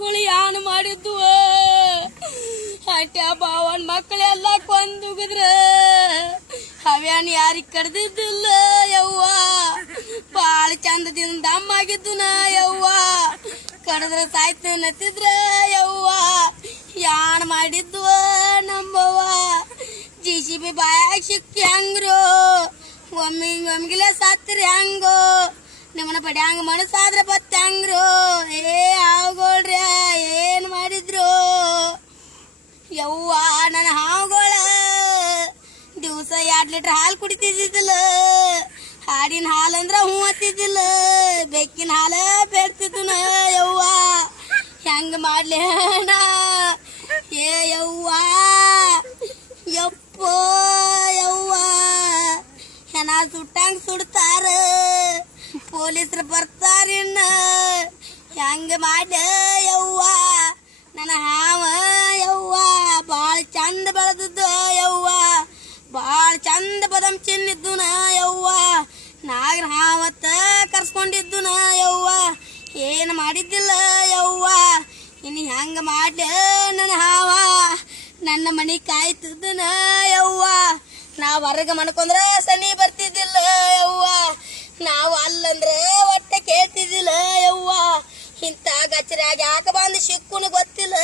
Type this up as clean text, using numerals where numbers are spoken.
ಹಾವುಗಳು ಯಾನ್ ಮಾಡಿದ್ವು ಅಟ್ಟ ಬಾವನ್ ಮಕ್ಕಳೆಲ್ಲ ಕೊಂದುಗಿದ್ರ ಅವ್ಯಾನ್ ಯಾರಿಗ್ ಕಡ್ದಿದ್ದಿಲ್ಲ ಯವ್ವ ಬಾಳ ಚಂದದಿಂದ ದಮ್ ಆಗಿದ್ದು ನಾ ಯವ್ವ ಕಡದ್ರ ಸಾಯ್ತು ನತ್ತಿದ್ರ ಯವ್ವ ಯಾನ್ ಮಾಡಿದ್ವ ನಮ್ಮವ್ವ JCB ಬಾಯಾಗ ಸಿಕ್ಕಿ ಹಂಗ್ರು ಒಮ್ಮಿಗಿಲ್ಲ ಸತ್ರಿ ಹಂಗೋ ನಿಮ್ಮನ್ನ ಪಡ್ಯಾಂಗ ಮನಸ್ಸಾದ್ರೆ ಬತ್ತಂಗ್ರು ಹಾವುಗಳ್ರ ಏನ್ ಮಾಡಿದ್ರು ಯವ್ವ ನನ್ನ ಹಾವುಗಳ ದಿವಸ 2 ಲೀಟರ್ ಹಾಲು ಕುಡಿತಿದ್ದಿಲ್ಲ ಹಾಡಿನ ಹಾಲಂದ್ರ ಹೂ ಹತ್ತಿದ್ದಿಲ್ಲ ಬೆಕ್ಕಿನ ಹಾಲ ಬೇಡ್ತಿದ್ದು ನ ಯವ್ವ ಹೆಂಗ ಮಾಡ್ಲಿ ಯವ್ವ ಯಪ್ಪ ಯವ್ವ ಹೆಣ ಸುಟ್ಟಂಗ ಸುಡ್ತಾರ ಪೊಲೀಸರು ಬರ್ತಾರಿನ್ನ ಹೆಂಗ ಮಾಡ ಯವ್ವ ನನ್ನ ಹಾವ ಯವ್ವ ಬಾಳ ಚಂದ ಬೆಳೆದದ್ದು ಯವ್ವ ಬಾಳ ಚಂದ ಬದಮ್ ಚಿನ್ನಿದ್ದು ನ ಯವ್ವ ನಾಗರ ಹಾವತ್ತ ಕರ್ಸ್ಕೊಂಡಿದ್ದು ನ ಯವ್ವ ಏನು ಮಾಡಿದ್ದಿಲ್ಲ ಯವ್ವ ಇನ್ನು ಹೆಂಗ ಮಾಡ ನನ್ನ ಹಾವ ನನ್ನ ಮನೆ ಕಾಯ್ತಿದ್ದು ನ ಯವ್ವ ನಾವ್ ಹೊರಗ ಮನ್ಕೊಂಡ್ರ ಸನಿ ಬರ್ತಿದ್ದಿಲ್ಲ ಯವ್ವ ನಾವು ಅಲ್ಲಂದ್ರ ಒಟ್ಟ ಕೇಳ್ತಿದ್ದಿಲ್ಲ ಯವ್ವ ಇಂಥ ಗಚ್ಚರಾಗ ಯಾಕೆ ಬಂದು ಸಿಕ್ಕುನು ಗೊತ್ತಿಲ್ಲ